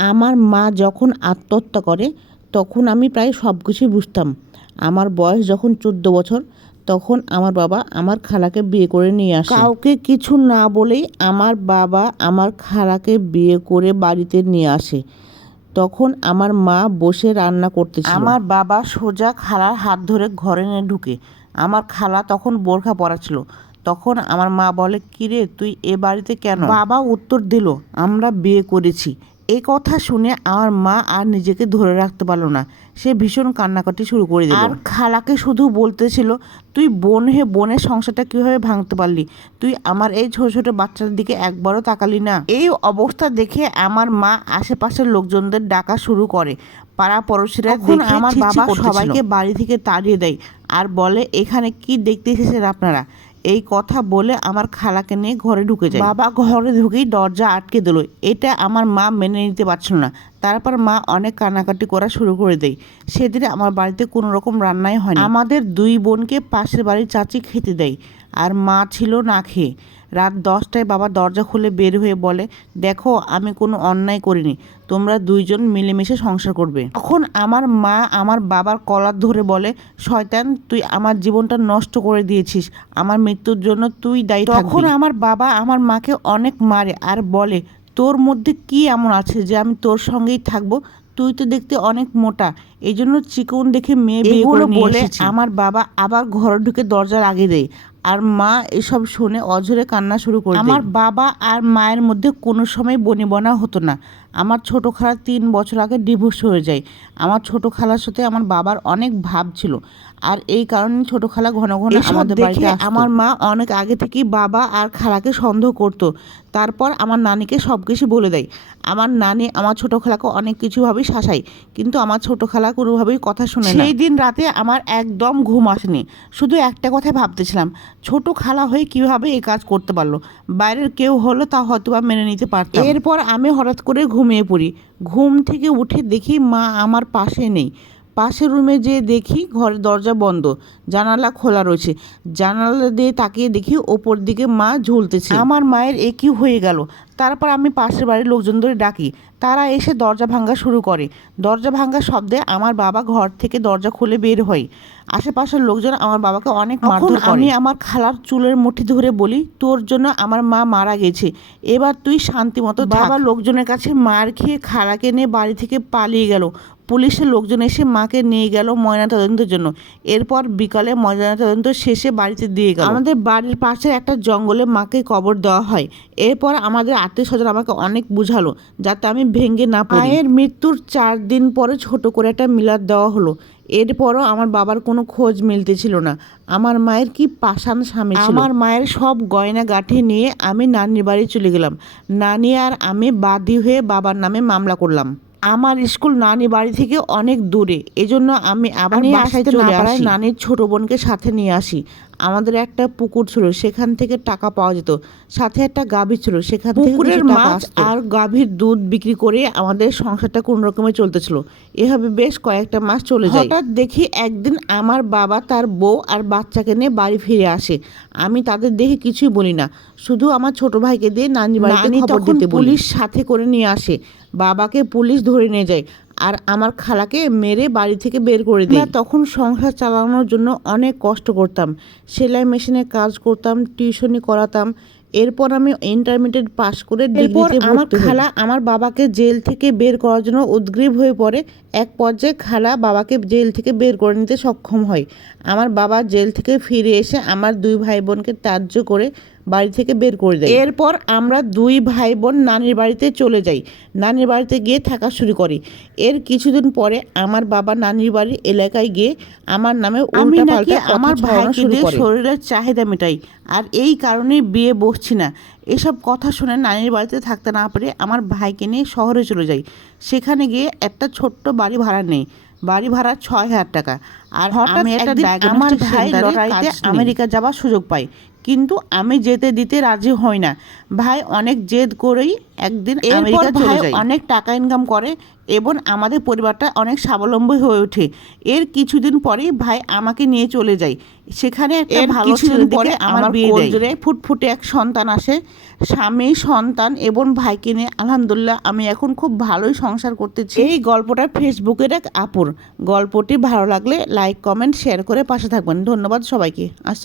আমার মা যখন আত্মহত্যা করে তখন আমি প্রায় সব কিছুই বুঝতাম। আমার বয়স যখন চোদ্দ বছর তখন আমার বাবা আমার খালাকে বিয়ে করে নিয়ে আসে। কাউকে কিছু না বলেই আমার বাবা আমার খালাকে বিয়ে করে বাড়িতে নিয়ে আসে। তখন আমার মা বসে রান্না করতেছিল। আমার বাবা সোজা খালার হাত ধরে ঘরে নিয়ে ঢুকে। আমার খালা তখন বোরখা পরা ছিল তখন আমার মা বলে কিরে তুই এ বাড়িতে কেন? বাবা উত্তর দিল আমরা বিয়ে করেছি। এই কথা শুনে আমার মা আর নিজেকে ধরে রাখতে পারল না। সে ভীষণ কান্নাকাটি শুরু করে দিল। আর খালাকে শুধু বলতেছিল তুই বোন হে বোনের সংসারটা কীভাবে ভাঙতে পারলি? তুই আমার এই ছোট ছোট বাচ্চাদের দিকে একবারও তাকালি না? এই অবস্থা দেখে আমার মা আশেপাশের লোকজনদের ডাকা শুরু করে। পাড়া পড়োশিরা দেখে আমার বাবা সবাইকে বাড়ি থেকে তাড়িয়ে দেয় আর বলে এখানে কি দেখতে এসেছেন আপনারা? এই কথা বলে আমার খালাকে নিয়ে ঘরে ঢুকে যায়। বাবা ঘরে ঢুকেই দরজা আটকে দিল। এটা আমার মা মেনে নিতে পারছিল না। তারপর মা অনেক কান্নাকাটি করা শুরু করে দেয়। সেদিন আমার বাড়িতে কোনো রকম রান্নাই হয় আমাদের দুই বোনকে পাশের বাড়ির চাচি খেতে দেয়। আর মা ছিল না খেয়ে। রাত দশটায় বাবা দরজা খুলে বের হয়ে বলে দেখো আমি কোনো অন্যায় করিনি। তোমরা দুইজন মিলেমিশে সংসার করবে। তখন আমার মা আমার বাবার কলার ধরে বলে শয়তান তুই আমার জীবনটা নষ্ট করে দিয়েছিস। আমার মৃত্যুর জন্য তুই দায়ী তখন আমার বাবা আমার মাকে অনেক মারে আর বলে তোর মধ্যে কি এমন আছে যে আমি তোর সঙ্গেই থাকব? তুই তো দেখতে অনেক মোটা। এই জন্য চিকন দেখে মেয়ে বিয়ে বলে আমার বাবা আবার ঘরে ঢুকে দরজার লাগিয়ে দেয়। আর মা এসব শুনে অঝরে কান্না শুরু করে আমার বাবা আর মায়ের মধ্যে কোনো সময় বনিবনা হতো না। আমার ছোটো খালা তিন বছর আগে ডিভোর্স হয়ে যায়। আমার ছোটো খালার সাথে আমার বাবার অনেক ভাব ছিল। আর এই কারণে ছোটো খালা ঘন ঘন আমাদের বাড়িতে আমার মা অনেক আগে থেকেই বাবা আর খালাকে সন্দেহ করত তারপর আমার নানিকে সব কিছু বলে দেয়। আমার নানি আমার ছোটো খেলাকে অনেক কিছুভাবেই শাসায় কিন্তু আমার ছোটো খেলা কোনোভাবেই কথা শুনে সেই দিন রাতে আমার একদম ঘুম আসেনি। শুধু একটা কথাই ভাবতেছিলাম ছোট খালা হয়ে কীভাবে এই কাজ করতে পারল? বাইরের কেউ হলো তা হয়তো বা মেনে নিতে পারতাম। এরপর আমি হঠাৎ করে ঘুমিয়ে পড়ি। ঘুম থেকে উঠে দেখি মা আমার পাশে নেই। পাশের রুমে যেয়ে দেখি ঘরের দরজা বন্ধ, জানালা খোলা রয়েছে। জানালা দিয়ে তাকিয়ে দেখি ওপর দিকে মা ঝুলতেছে। আমার মায়ের একই হয়ে গেল? তারপর আমি পাশের বাড়ির লোকজন ধরে ডাকি। তারা এসে দরজা ভাঙ্গা শুরু করে। দরজা ভাঙার শব্দে আমার বাবা ঘর থেকে দরজা খুলে বের হয় আশেপাশের লোকজন আমার বাবাকে অনেক মারধর করে। আমি আমার খালার চুলের মুঠি ধরে বলি তোর জন্য আমার মা মারা গেছে। এবার তুই শান্তি মতো বাবা লোকজনের কাছে মার খেয়ে খালাকে নিয়ে বাড়ি থেকে পালিয়ে গেল। পুলিশের লোকজন এসে মাকে নিয়ে গেল ময়নাতদন্তের জন্য। এরপর বিকালে ময়নাতদন্ত শেষে বাড়িতে দিয়ে গেল। আমাদের বাড়ির পাশে একটা জঙ্গলে মাকে কবর দেওয়া হয়। এরপর আমাদের আত্মীয় স্বজন আমাকে অনেক বুঝালো যাতে আমি ভেঙে না পড়ি। মায়ের মৃত্যুর চার দিন পরে ছোট করে একটা মিলাদ দেওয়া হলো। এরপরও আমার বাবার কোনো খোঁজ মিলতেছিল না। আমার মায়ের কি পাষাণ স্বামী ছিল? আমার মায়ের সব গয়না গাঁঠি নিয়ে আমি নানির বাড়ি চলে গেলাম। নানি আর আমি বাদী হয়ে বাবার নামে মামলা করলাম। আমার স্কুল নানি বাড়ি থেকে অনেক দূরে। এজন্য আমি আবার বাসায় চলে আসি। নানির ছোট বোনকে সাথে নিয়ে আসি। আমাদের একটা পুকুর ছিল সেখান থেকে টাকা পাওয়া যেত। সাথে একটা গাভী ছিল সেখান থেকে পুকুরের মাছ আর গাভীর দুধ বিক্রি করে আমাদের সংসারটা কোন রকমে চলতেছিল। এভাবে বেশ কয়েকটা মাস চলে যায়। হঠাৎ দেখি একদিন আমার বাবা তার বউ আর বাচ্চাকে নিয়ে বাড়ি ফিরে আসে। আমি তাদের দেখে কিছুই বলি না। শুধু আমার ছোট ভাইকে দিয়ে নানি বাড়িতে খবর দিতে পুলিশ সাথে করে নিয়ে আসে। বাবাকে পুলিশ ধরে নিয়ে যায়। আর আমার খালাকে মেরে বাড়ি থেকে বের করে আমরা তখন সংসার চালানোর জন্য অনেক কষ্ট করতাম। সেলাই মেশিনে কাজ করতাম টিউশনি করাতাম। এরপর আমি ইন্টারমিডিয়েট পাশ করে এরপর ডিগ্রিতে আমার খালা আমার বাবাকে জেল থেকে বের করার জন্য উদ্গ্রীব হয়ে পড়ে। এক পর্যায়ে খালা বাবাকে জেল থেকে বের করে নিতে সক্ষম হয়। আমার বাবা জেল থেকে ফিরে এসে আমার দুই ভাই বোনকে ত্যায্য করে বাড়ি থেকে বের করে দেয়। এরপর আমরা দুই ভাই বোন নানির বাড়িতে চলে যাই। নানির বাড়িতে গিয়ে থাকা শুরু করি। এর কিছুদিন পরে আমার বাবা নানির বাড়ির এলাকায় গিয়ে আমার নামে আমি নাকি আমার ভাইকে দিয়ে শরীরের চাহিদা মেটাই। আর এই কারণেই বিয়ে বসছি না। এসব কথা শুনে নানির বাড়িতে থাকতে না পেরে আমার ভাইকে নিয়ে শহরে চলে যাই। সেখানে গিয়ে একটা ছোট্ট বাড়ি ভাড়া নেই। বাড়ি ভাড়া ছয় হাজার টাকা। আর হঠাৎ আমার ভাই লটারিতে আমেরিকা যাওয়ার সুযোগ পাই কিন্তু আমি যেতে দিতে রাজি হই না। ভাই অনেক জেদ করেই একদিন আমেরিকা ভাই অনেক টাকা ইনকাম করে এবং আমাদের পরিবারটা অনেক স্বাবলম্বী হয়ে ওঠে। এর কিছুদিন পরেই ভাই আমাকে নিয়ে চলে যায়। সেখানে একটা ভালো ছেলে পরে আমার বিয়ে ফুটফুটে এক সন্তান আসে। স্বামী সন্তান এবং ভাইকে নিয়ে আলহামদুলিল্লাহ আমি এখন খুব ভালোই সংসার করতেছি। এই গল্পটা ফেসবুকের এক আপুর। গল্পটি ভালো লাগলে লাইক কমেন্ট শেয়ার করে পাশে থাকবেন। ধন্যবাদ সবাইকে। আচ্ছা।